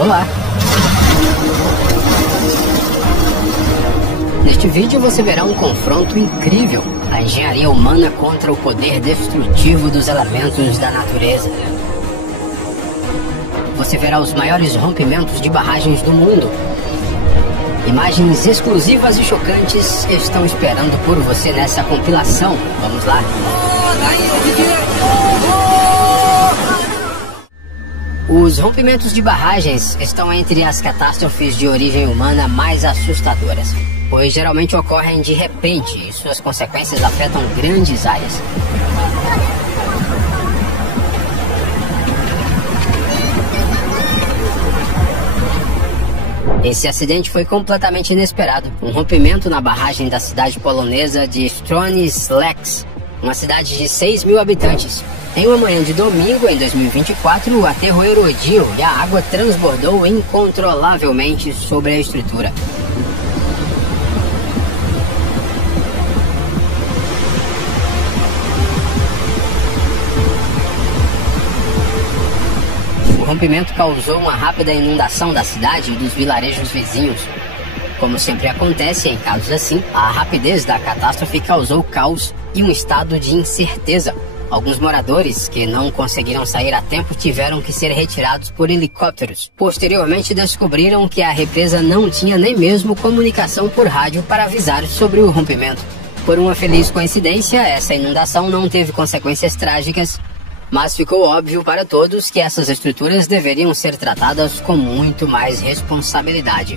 Olá! Neste vídeo você verá um confronto incrível, a engenharia humana contra o poder destrutivo dos elementos da natureza. Você verá os maiores rompimentos de barragens do mundo. Imagens exclusivas e chocantes estão esperando por você nessa compilação. Vamos lá? Os rompimentos de barragens estão entre as catástrofes de origem humana mais assustadoras, pois geralmente ocorrem de repente e suas consequências afetam grandes áreas. Esse acidente foi completamente inesperado. Um rompimento na barragem da cidade polonesa de Stronice, uma cidade de 6 mil habitantes. Em uma manhã de domingo, em 2024, o aterro erodiu e a água transbordou incontrolavelmente sobre a estrutura. O rompimento causou uma rápida inundação da cidade e dos vilarejos vizinhos. Como sempre acontece em casos assim, a rapidez da catástrofe causou caos e um estado de incerteza. Alguns moradores que não conseguiram sair a tempo tiveram que ser retirados por helicópteros. Posteriormente descobriram que a represa não tinha nem mesmo comunicação por rádio para avisar sobre o rompimento. Por uma feliz coincidência, essa inundação não teve consequências trágicas, mas ficou óbvio para todos que essas estruturas deveriam ser tratadas com muito mais responsabilidade.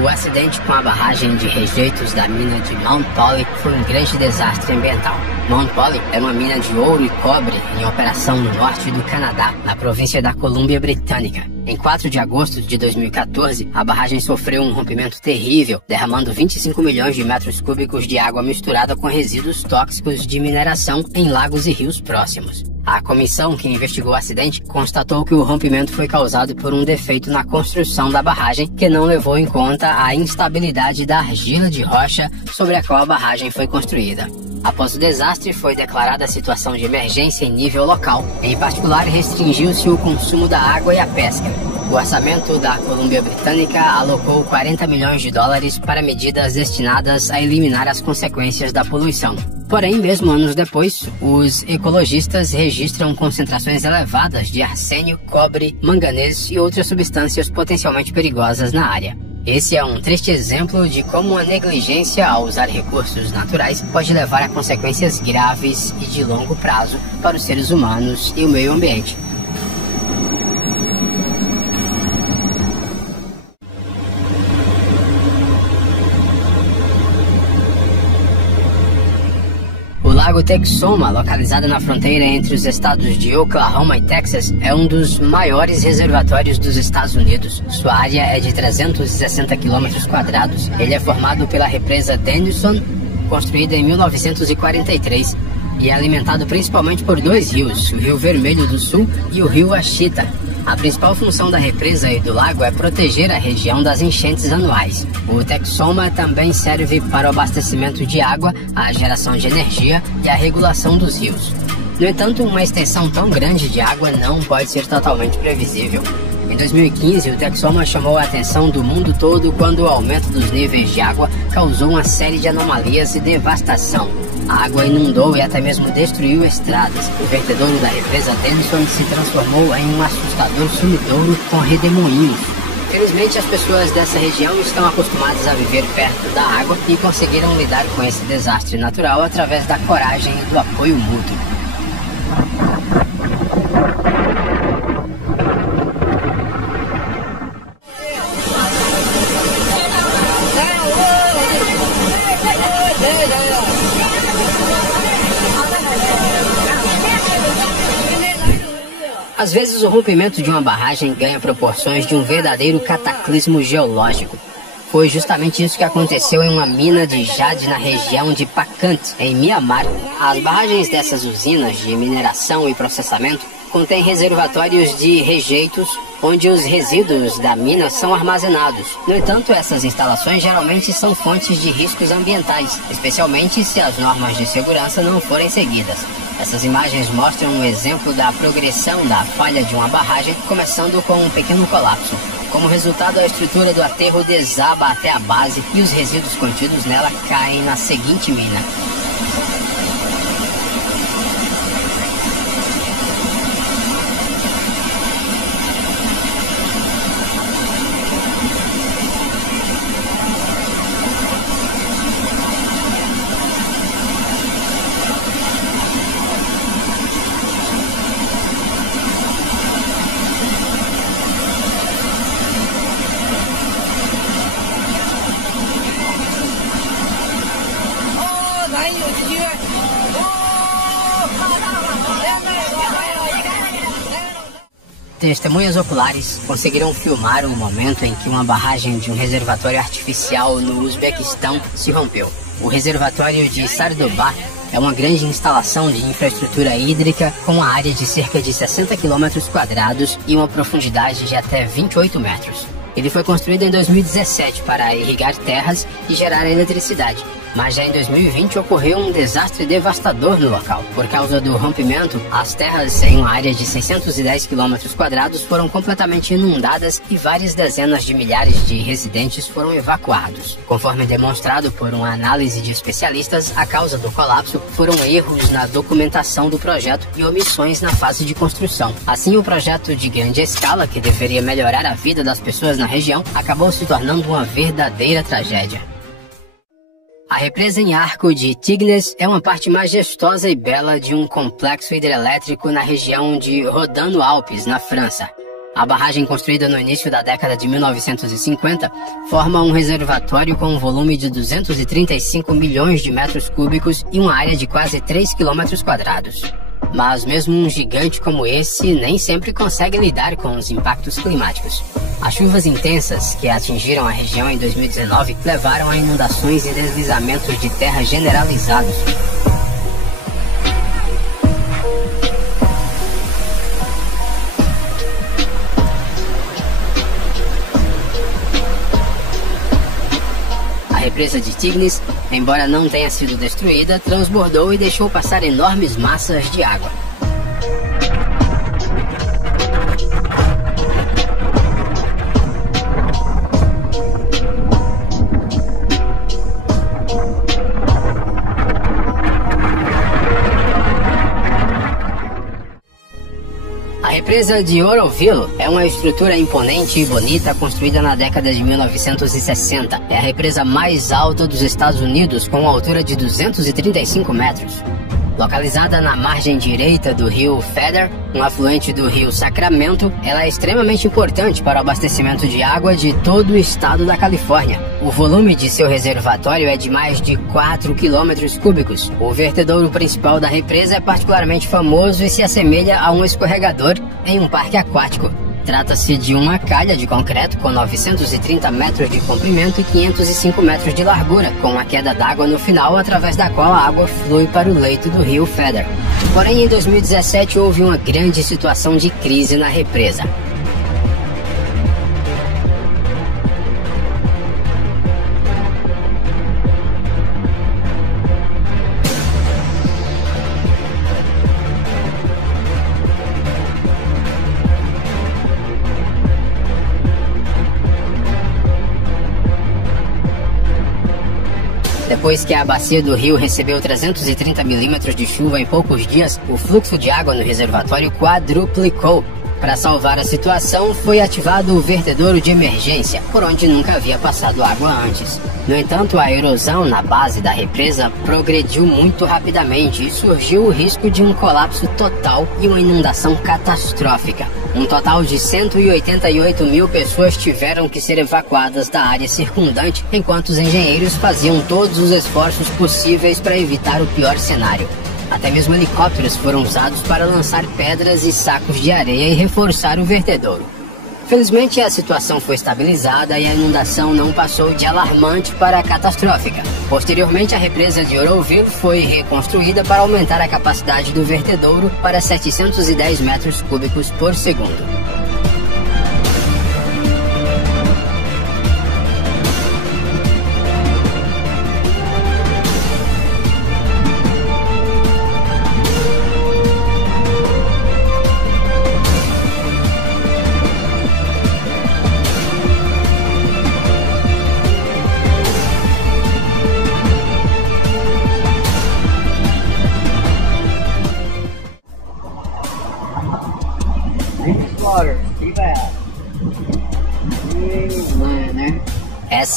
O acidente com a barragem de rejeitos da mina de Mount Polley foi um grande desastre ambiental. Mount Polley era uma mina de ouro e cobre em operação no norte do Canadá, na província da Colômbia Britânica. Em 4 de agosto de 2014, a barragem sofreu um rompimento terrível, derramando 25 milhões de metros cúbicos de água misturada com resíduos tóxicos de mineração em lagos e rios próximos. A comissão que investigou o acidente constatou que o rompimento foi causado por um defeito na construção da barragem que não levou em conta a instabilidade da argila de rocha sobre a qual a barragem foi construída. Após o desastre, foi declarada a situação de emergência em nível local. Em particular, restringiu-se o consumo da água e a pesca. O orçamento da Colômbia Britânica alocou 40 milhões de dólares para medidas destinadas a eliminar as consequências da poluição. Porém, mesmo anos depois, os ecologistas registram concentrações elevadas de arsênio, cobre, manganês e outras substâncias potencialmente perigosas na área. Esse é um triste exemplo de como a negligência ao usar recursos naturais pode levar a consequências graves e de longo prazo para os seres humanos e o meio ambiente. O Lago Texoma, localizado na fronteira entre os estados de Oklahoma e Texas, é um dos maiores reservatórios dos Estados Unidos. Sua área é de 360 km². Ele é formado pela represa Denison, construída em 1943, e é alimentado principalmente por 2 rios, o Rio Vermelho do Sul e o Rio Washita. A principal função da represa e do lago é proteger a região das enchentes anuais. O Texoma também serve para o abastecimento de água, a geração de energia e a regulação dos rios. No entanto, uma extensão tão grande de água não pode ser totalmente previsível. Em 2015, o Texoma chamou a atenção do mundo todo quando o aumento dos níveis de água causou uma série de anomalias e devastação. A água inundou e até mesmo destruiu estradas. O vertedouro da represa Denison se transformou em um assustador sumidouro com redemoinhos. Felizmente, as pessoas dessa região estão acostumadas a viver perto da água e conseguiram lidar com esse desastre natural através da coragem e do apoio mútuo. Às vezes o rompimento de uma barragem ganha proporções de um verdadeiro cataclismo geológico. Foi justamente isso que aconteceu em uma mina de jade na região de Pakant, em Mianmar. As barragens dessas usinas de mineração e processamento contêm reservatórios de rejeitos onde os resíduos da mina são armazenados. No entanto, essas instalações geralmente são fontes de riscos ambientais, especialmente se as normas de segurança não forem seguidas. Essas imagens mostram um exemplo da progressão da falha de uma barragem, começando com um pequeno colapso. Como resultado, a estrutura do aterro desaba até a base e os resíduos contidos nela caem na seguinte mina. Testemunhas oculares conseguiram filmar o momento em que uma barragem de um reservatório artificial no Uzbequistão se rompeu. O reservatório de Sardoba é uma grande instalação de infraestrutura hídrica com uma área de cerca de 60 km² e uma profundidade de até 28 metros. Ele foi construído em 2017 para irrigar terras e gerar eletricidade, mas já em 2020 ocorreu um desastre devastador no local. Por causa do rompimento, as terras em uma área de 610 km² foram completamente inundadas e várias dezenas de milhares de residentes foram evacuados. Conforme demonstrado por uma análise de especialistas, a causa do colapso foram erros na documentação do projeto e omissões na fase de construção. Assim, o projeto de grande escala, que deveria melhorar a vida das pessoas na região, acabou se tornando uma verdadeira tragédia. A represa em arco de Tignes é uma parte majestosa e bela de um complexo hidrelétrico na região de Rodano-Alpes, na França. A barragem, construída no início da década de 1950, forma um reservatório com um volume de 235 milhões de metros cúbicos e uma área de quase 3 km². Mas mesmo um gigante como esse nem sempre consegue lidar com os impactos climáticos. As chuvas intensas que atingiram a região em 2019 levaram a inundações e deslizamentos de terra generalizados. A represa de Tignes, embora não tenha sido destruída, transbordou e deixou passar enormes massas de água. A represa de Oroville é uma estrutura imponente e bonita construída na década de 1960. É a represa mais alta dos Estados Unidos, com uma altura de 235 metros. Localizada na margem direita do rio Feather, um afluente do rio Sacramento, ela é extremamente importante para o abastecimento de água de todo o estado da Califórnia. O volume de seu reservatório é de mais de 4 km². O vertedouro principal da represa é particularmente famoso e se assemelha a um escorregador em um parque aquático. Trata-se de uma calha de concreto com 930 metros de comprimento e 505 metros de largura, com uma queda d'água no final, através da qual a água flui para o leito do rio Feather. Porém, em 2017 houve uma grande situação de crise na represa. Depois que a bacia do rio recebeu 330 milímetros de chuva em poucos dias, o fluxo de água no reservatório quadruplicou. Para salvar a situação, foi ativado o vertedouro de emergência, por onde nunca havia passado água antes. No entanto, a erosão na base da represa progrediu muito rapidamente e surgiu o risco de um colapso total e uma inundação catastrófica. Um total de 188 mil pessoas tiveram que ser evacuadas da área circundante, enquanto os engenheiros faziam todos os esforços possíveis para evitar o pior cenário. Até mesmo helicópteros foram usados para lançar pedras e sacos de areia e reforçar o vertedouro. Felizmente, a situação foi estabilizada e a inundação não passou de alarmante para catastrófica. Posteriormente, a represa de Oroville foi reconstruída para aumentar a capacidade do vertedouro para 710 metros cúbicos por segundo.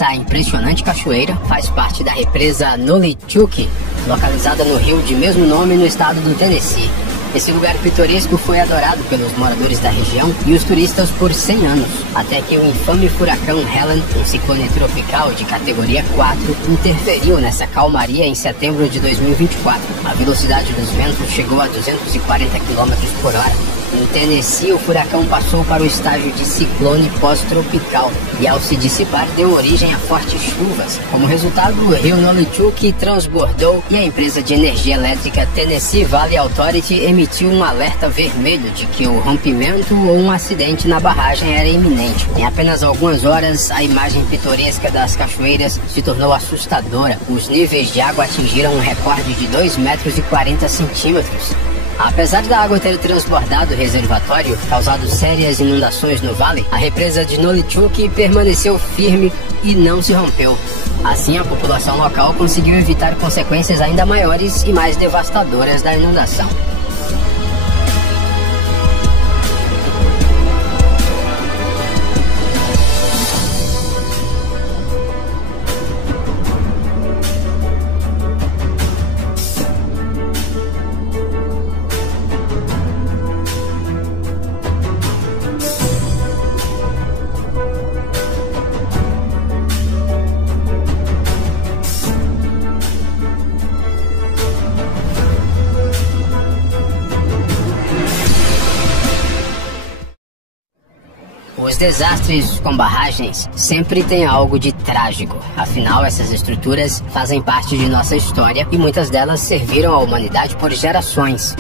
Essa impressionante cachoeira faz parte da represa Nolichucky, localizada no rio de mesmo nome no estado do Tennessee. Esse lugar pitoresco foi adorado pelos moradores da região e os turistas por 100 anos, até que o infame furacão Helen, um ciclone tropical de categoria 4, interferiu nessa calmaria em setembro de 2024. A velocidade dos ventos chegou a 240 km por hora. No Tennessee, o furacão passou para o estágio de ciclone pós-tropical e, ao se dissipar, deu origem a fortes chuvas. Como resultado, o rio Nolichucky transbordou e a empresa de energia elétrica Tennessee Valley Authority emitiu um alerta vermelho de que o rompimento ou um acidente na barragem era iminente. Em apenas algumas horas, a imagem pitoresca das cachoeiras se tornou assustadora. Os níveis de água atingiram um recorde de 2,40 metros. Apesar da água ter transbordado o reservatório, causado sérias inundações no vale, a represa de Nolichucky permaneceu firme e não se rompeu. Assim, a população local conseguiu evitar consequências ainda maiores e mais devastadoras da inundação. Os desastres com barragens sempre têm algo de trágico. Afinal, essas estruturas fazem parte de nossa história e muitas delas serviram à humanidade por gerações.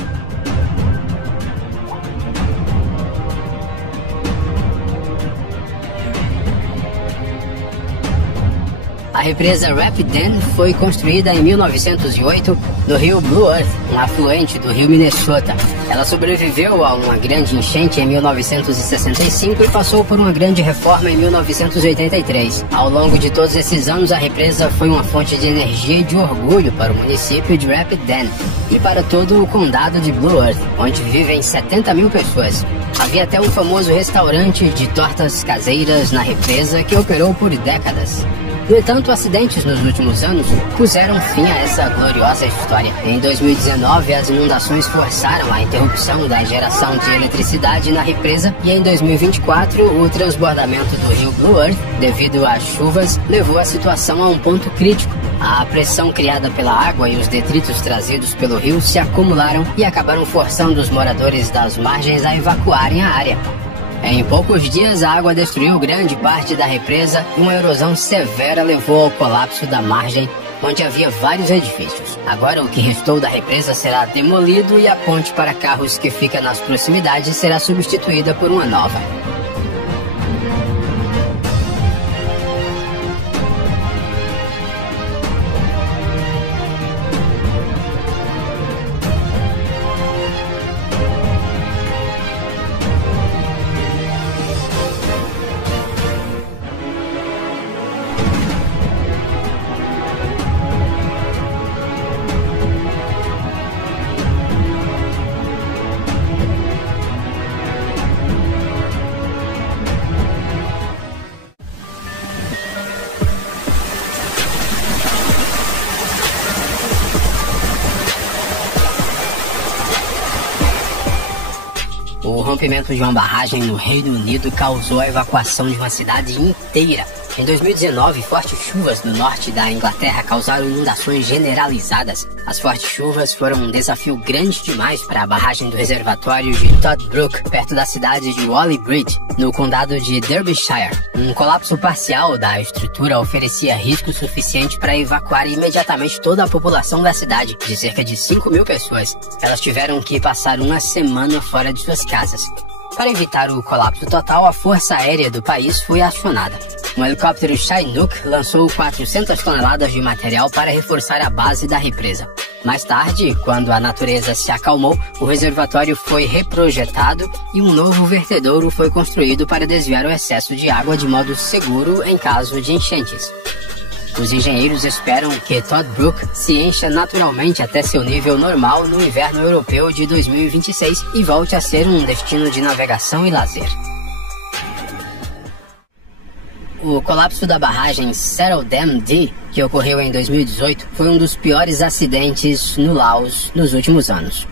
A represa Rapidan foi construída em 1908 no rio Blue Earth, um afluente do rio Minnesota. Ela sobreviveu a uma grande enchente em 1965 e passou por uma grande reforma em 1983. Ao longo de todos esses anos, a represa foi uma fonte de energia e de orgulho para o município de Rapidan e para todo o condado de Blue Earth, onde vivem 70 mil pessoas. Havia até um famoso restaurante de tortas caseiras na represa que operou por décadas. No entanto, acidentes nos últimos anos puseram fim a essa gloriosa história. Em 2019, as inundações forçaram a interrupção da geração de eletricidade na represa e em 2024, o transbordamento do rio Blue Earth, devido às chuvas, levou a situação a um ponto crítico. A pressão criada pela água e os detritos trazidos pelo rio se acumularam e acabaram forçando os moradores das margens a evacuarem a área. Em poucos dias, a água destruiu grande parte da represa e uma erosão severa levou ao colapso da margem, onde havia vários edifícios. Agora, o que restou da represa será demolido e a ponte para carros que fica nas proximidades será substituída por uma nova. O rompimento de uma barragem no Reino Unido causou a evacuação de uma cidade inteira. Em 2019, fortes chuvas no norte da Inglaterra causaram inundações generalizadas. As fortes chuvas foram um desafio grande demais para a barragem do reservatório de Toddbrook, perto da cidade de Whalley Bridge, no condado de Derbyshire. Um colapso parcial da estrutura oferecia risco suficiente para evacuar imediatamente toda a população da cidade, de cerca de 5 mil pessoas. Elas tiveram que passar uma semana fora de suas casas. Para evitar o colapso total, a Força Aérea do país foi acionada. Um helicóptero Chinook lançou 400 toneladas de material para reforçar a base da represa. Mais tarde, quando a natureza se acalmou, o reservatório foi reprojetado e um novo vertedouro foi construído para desviar o excesso de água de modo seguro em caso de enchentes. Os engenheiros esperam que Toddbrook se encha naturalmente até seu nível normal no inverno europeu de 2026 e volte a ser um destino de navegação e lazer. O colapso da barragem Saddle Dam D, que ocorreu em 2018, foi um dos piores acidentes no Laos nos últimos anos.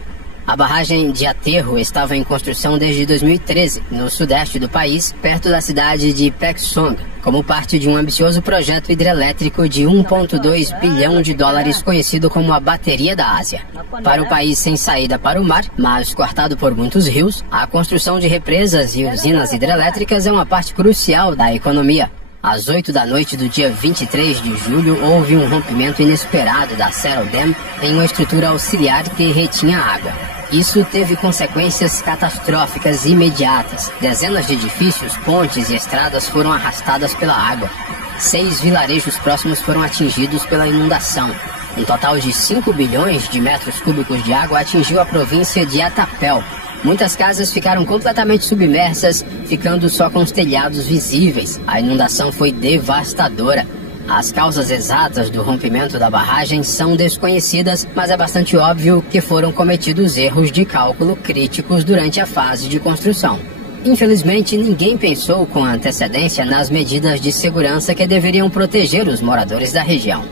A barragem de aterro estava em construção desde 2013, no sudeste do país, perto da cidade de Paksong, como parte de um ambicioso projeto hidrelétrico de 1,2 bilhão de dólares conhecido como a Bateria da Ásia. Para o país sem saída para o mar, mas cortado por muitos rios, a construção de represas e usinas hidrelétricas é uma parte crucial da economia. Às 8 da noite do dia 23 de julho, houve um rompimento inesperado da Saddle Dam em uma estrutura auxiliar que retinha água. Isso teve consequências catastróficas imediatas. Dezenas de edifícios, pontes e estradas foram arrastadas pela água. 6 vilarejos próximos foram atingidos pela inundação. Um total de 5 bilhões de metros cúbicos de água atingiu a província de Attapel. Muitas casas ficaram completamente submersas, ficando só com os telhados visíveis. A inundação foi devastadora. As causas exatas do rompimento da barragem são desconhecidas, mas é bastante óbvio que foram cometidos erros de cálculo críticos durante a fase de construção. Infelizmente, ninguém pensou com antecedência nas medidas de segurança que deveriam proteger os moradores da região.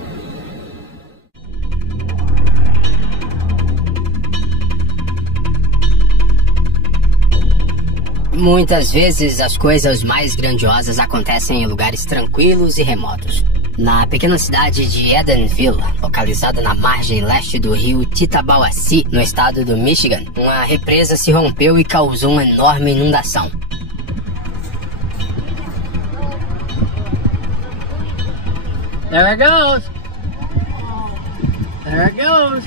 Muitas vezes as coisas mais grandiosas acontecem em lugares tranquilos e remotos. Na pequena cidade de Edenville, localizada na margem leste do rio Tittabawassee, no estado do Michigan, uma represa se rompeu e causou uma enorme inundação. There it goes! There it goes!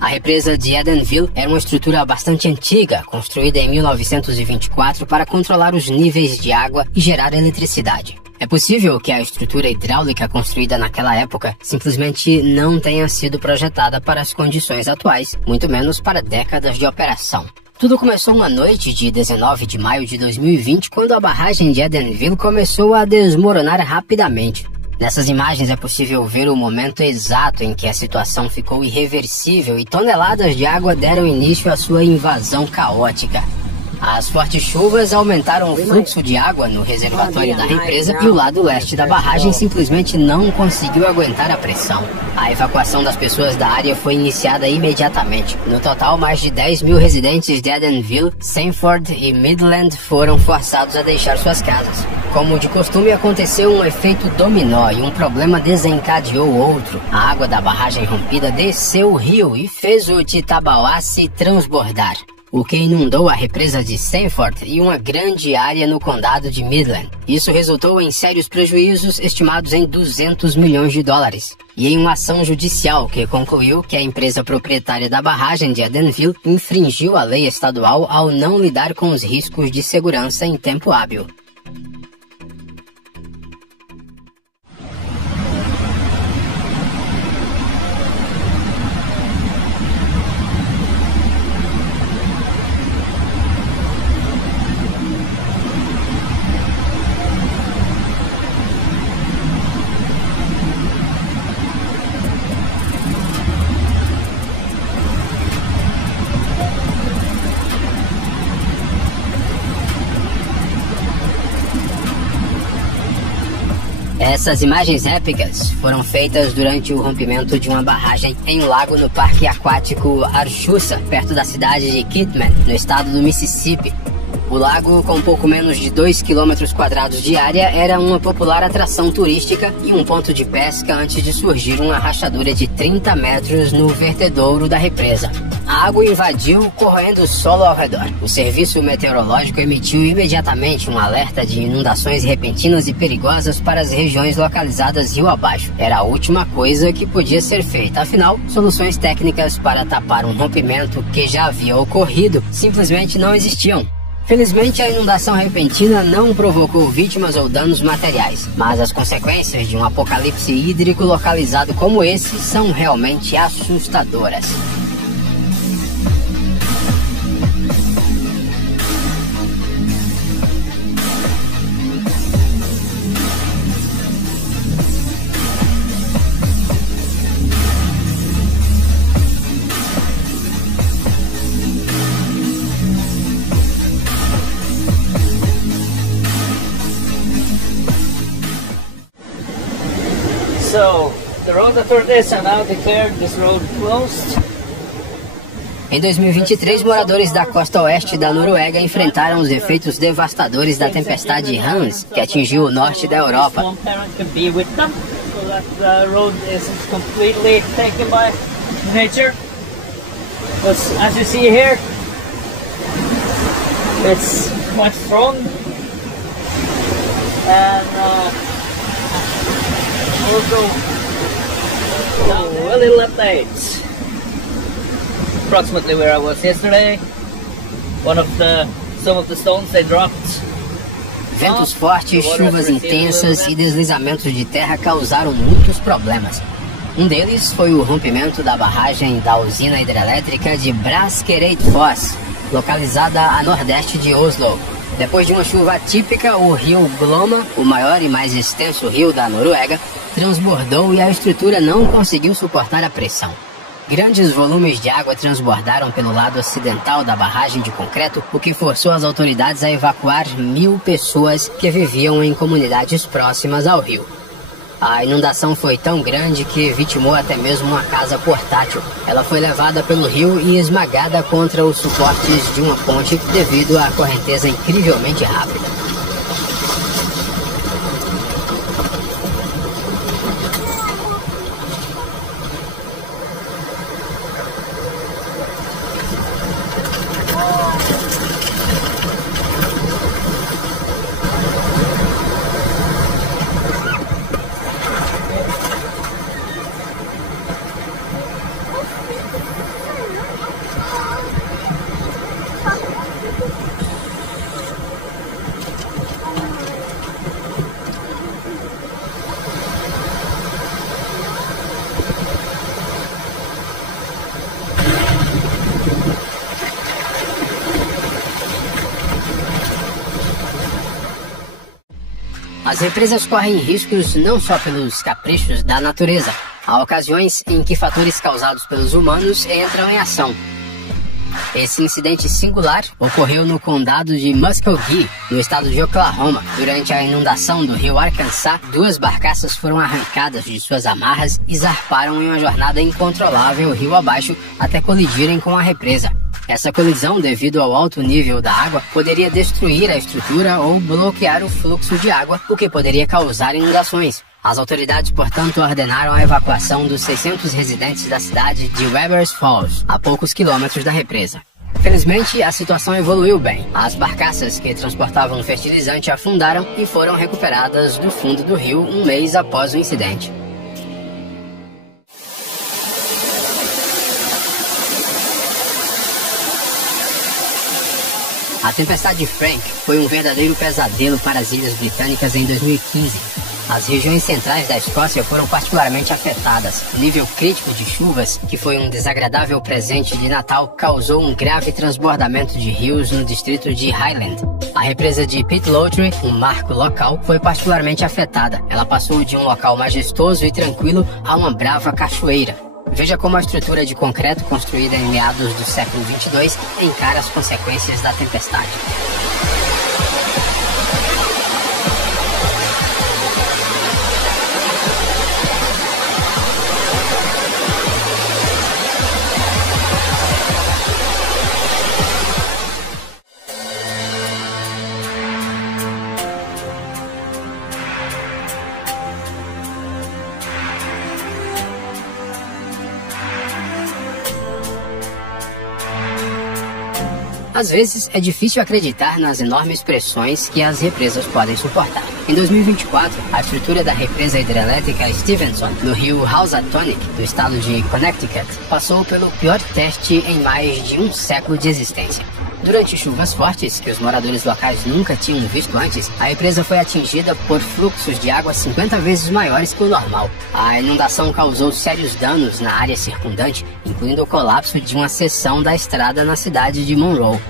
A represa de Edenville era uma estrutura bastante antiga, construída em 1924 para controlar os níveis de água e gerar eletricidade. É possível que a estrutura hidráulica construída naquela época simplesmente não tenha sido projetada para as condições atuais, muito menos para décadas de operação. Tudo começou uma noite de 19 de maio de 2020, quando a barragem de Edenville começou a desmoronar rapidamente. Nessas imagens é possível ver o momento exato em que a situação ficou irreversível e toneladas de água deram início à sua invasão caótica. As fortes chuvas aumentaram o fluxo de água no reservatório da represa e o lado leste da barragem simplesmente não conseguiu aguentar a pressão. A evacuação das pessoas da área foi iniciada imediatamente. No total, mais de 10 mil residentes de Edenville, Sanford e Midland foram forçados a deixar suas casas. Como de costume, aconteceu um efeito dominó e um problema desencadeou outro. A água da barragem rompida desceu o rio e fez o Tittabawassee transbordar, o que inundou a represa de Sanford e uma grande área no condado de Midland. Isso resultou em sérios prejuízos estimados em 200 milhões de dólares e em uma ação judicial que concluiu que a empresa proprietária da barragem de Edenville infringiu a lei estadual ao não lidar com os riscos de segurança em tempo hábil. Essas imagens épicas foram feitas durante o rompimento de uma barragem em um lago no Parque Aquático Archusa, perto da cidade de Kidman, no estado do Mississippi. O lago, com pouco menos de 2 km² de área, era uma popular atração turística e um ponto de pesca antes de surgir uma rachadura de 30 metros no vertedouro da represa. A água invadiu, corroendo o solo ao redor. O serviço meteorológico emitiu imediatamente um alerta de inundações repentinas e perigosas para as regiões localizadas rio abaixo. Era a última coisa que podia ser feita. Afinal, soluções técnicas para tapar um rompimento que já havia ocorrido simplesmente não existiam. Felizmente, a inundação repentina não provocou vítimas ou danos materiais, mas as consequências de um apocalipse hídrico localizado como esse são realmente assustadoras. So, the road authorities are now declared this road closed. Em 2023, moradores da costa oeste da Noruega enfrentaram os efeitos devastadores da tempestade Hans, que atingiu o norte da Europa. One parent can be with them, so that the road isn't completely taken by nature. But as you see here, it's quite strong, and also a little update. Approximately where I was yesterday, some of the stones they dropped. Ventos fortes, chuvas intensas e deslizamentos de terra causaram muitos problemas. Um deles foi o rompimento da barragem da usina hidrelétrica de Braskereidfoss, localizada a nordeste de Oslo. Depois de uma chuva atípica, o rio Glomma, o maior e mais extenso rio da Noruega, transbordou e a estrutura não conseguiu suportar a pressão. Grandes volumes de água transbordaram pelo lado ocidental da barragem de concreto, o que forçou as autoridades a evacuar 1.000 pessoas que viviam em comunidades próximas ao rio. A inundação foi tão grande que vitimou até mesmo uma casa portátil. Ela foi levada pelo rio e esmagada contra os suportes de uma ponte devido à correnteza incrivelmente rápida. As represas correm riscos não só pelos caprichos da natureza. Há ocasiões em que fatores causados pelos humanos entram em ação. Esse incidente singular ocorreu no condado de Muskogee, no estado de Oklahoma. Durante a inundação do rio Arkansas, 2 barcaças foram arrancadas de suas amarras e zarparam em uma jornada incontrolável rio abaixo até colidirem com a represa. Essa colisão, devido ao alto nível da água, poderia destruir a estrutura ou bloquear o fluxo de água, o que poderia causar inundações. As autoridades, portanto, ordenaram a evacuação dos 600 residentes da cidade de Weber's Falls, a poucos quilômetros da represa. Felizmente, a situação evoluiu bem. As barcaças que transportavam fertilizante afundaram e foram recuperadas do fundo do rio um mês após o incidente. A tempestade Frank foi um verdadeiro pesadelo para as ilhas britânicas em 2015. As regiões centrais da Escócia foram particularmente afetadas. O nível crítico de chuvas, que foi um desagradável presente de Natal, causou um grave transbordamento de rios no distrito de Highland. A represa de Pitlochry, um marco local, foi particularmente afetada. Ela passou de um local majestoso e tranquilo a uma brava cachoeira. Veja como a estrutura de concreto construída em meados do século 22 encara as consequências da tempestade. Às vezes, é difícil acreditar nas enormes pressões que as represas podem suportar. Em 2024, a estrutura da represa hidrelétrica Stevenson, no rio Housatonic, do estado de Connecticut, passou pelo pior teste em mais de um século de existência. Durante chuvas fortes, que os moradores locais nunca tinham visto antes, a represa foi atingida por fluxos de água 50 vezes maiores que o normal. A inundação causou sérios danos na área circundante, incluindo o colapso de uma seção da estrada na cidade de Monroe.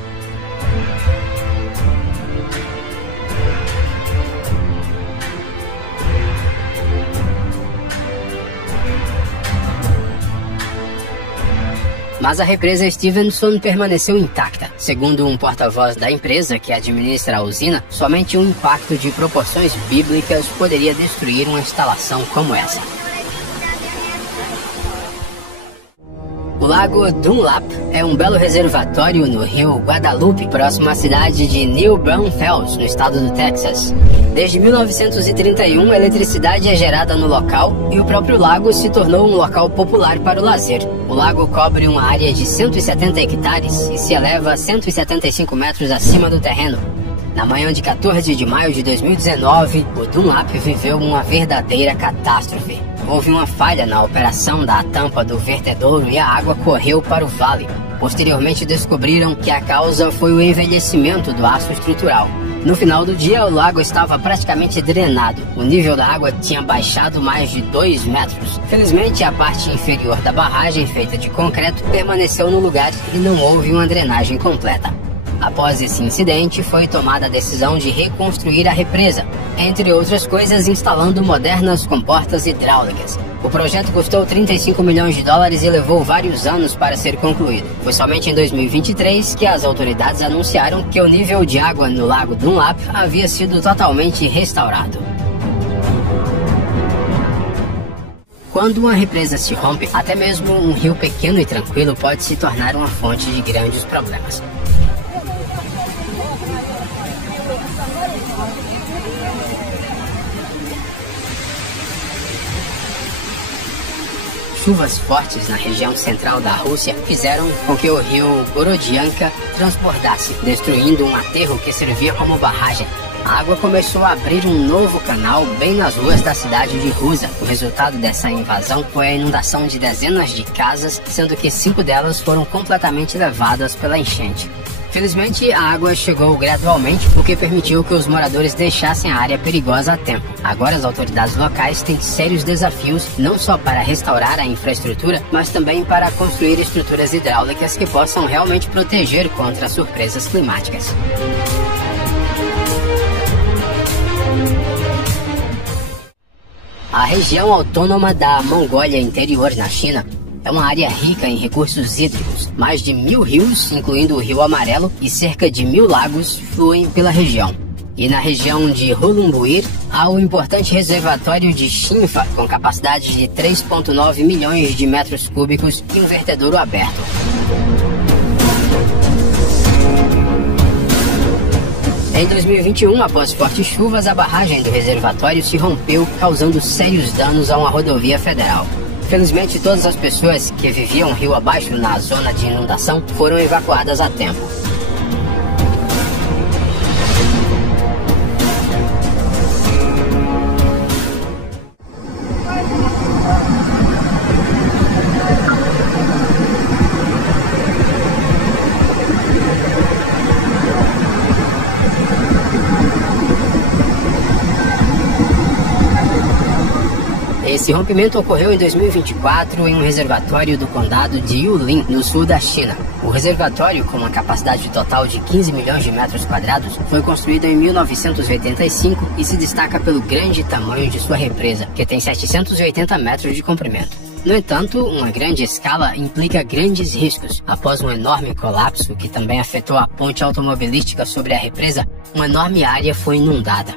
Mas a represa Stevenson permaneceu intacta. Segundo um porta-voz da empresa que administra a usina, somente um impacto de proporções bíblicas poderia destruir uma instalação como essa. O lago Dunlap é um belo reservatório no rio Guadalupe, próximo à cidade de New Braunfels, no estado do Texas. Desde 1931, a eletricidade é gerada no local e o próprio lago se tornou um local popular para o lazer. O lago cobre uma área de 170 hectares e se eleva a 175 metros acima do terreno. Na manhã de 14 de maio de 2019, o Dunlap viveu uma verdadeira catástrofe. Houve uma falha na operação da tampa do vertedouro e a água correu para o vale. Posteriormente descobriram que a causa foi o envelhecimento do aço estrutural. No final do dia, o lago estava praticamente drenado. O nível da água tinha baixado mais de 2 metros. Felizmente, a parte inferior da barragem, feita de concreto, permaneceu no lugar e não houve uma drenagem completa. Após esse incidente, foi tomada a decisão de reconstruir a represa, entre outras coisas instalando modernas comportas hidráulicas. O projeto custou 35 milhões de dólares e levou vários anos para ser concluído. Foi somente em 2023 que as autoridades anunciaram que o nível de água no lago Dunlap havia sido totalmente restaurado. Quando uma represa se rompe, até mesmo um rio pequeno e tranquilo pode se tornar uma fonte de grandes problemas. Chuvas fortes na região central da Rússia fizeram com que o rio Gorodianka transbordasse, destruindo um aterro que servia como barragem. A água começou a abrir um novo canal bem nas ruas da cidade de Rusa. O resultado dessa invasão foi a inundação de dezenas de casas, sendo que 5 delas foram completamente levadas pela enchente. Felizmente, a água chegou gradualmente, o que permitiu que os moradores deixassem a área perigosa a tempo. Agora, as autoridades locais têm sérios desafios, não só para restaurar a infraestrutura, mas também para construir estruturas hidráulicas que possam realmente proteger contra surpresas climáticas. A região autônoma da Mongólia Interior, na China, é uma área rica em recursos hídricos. Mais de 1000 rios, incluindo o Rio Amarelo, e cerca de 1000 lagos fluem pela região. E na região de Hulunbuir, há o importante reservatório de Xinfa, com capacidade de 3,9 milhões de metros cúbicos e um vertedouro aberto. Em 2021, após fortes chuvas, a barragem do reservatório se rompeu, causando sérios danos a uma rodovia federal. Felizmente, todas as pessoas que viviam rio abaixo na zona de inundação foram evacuadas a tempo. Esse rompimento ocorreu em 2024 em um reservatório do condado de Yulin, no sul da China. O reservatório, com uma capacidade total de 15 milhões de metros quadrados, foi construído em 1985 e se destaca pelo grande tamanho de sua represa, que tem 780 metros de comprimento. No entanto, uma grande escala implica grandes riscos. Após um enorme colapso, que também afetou a ponte automobilística sobre a represa, uma enorme área foi inundada.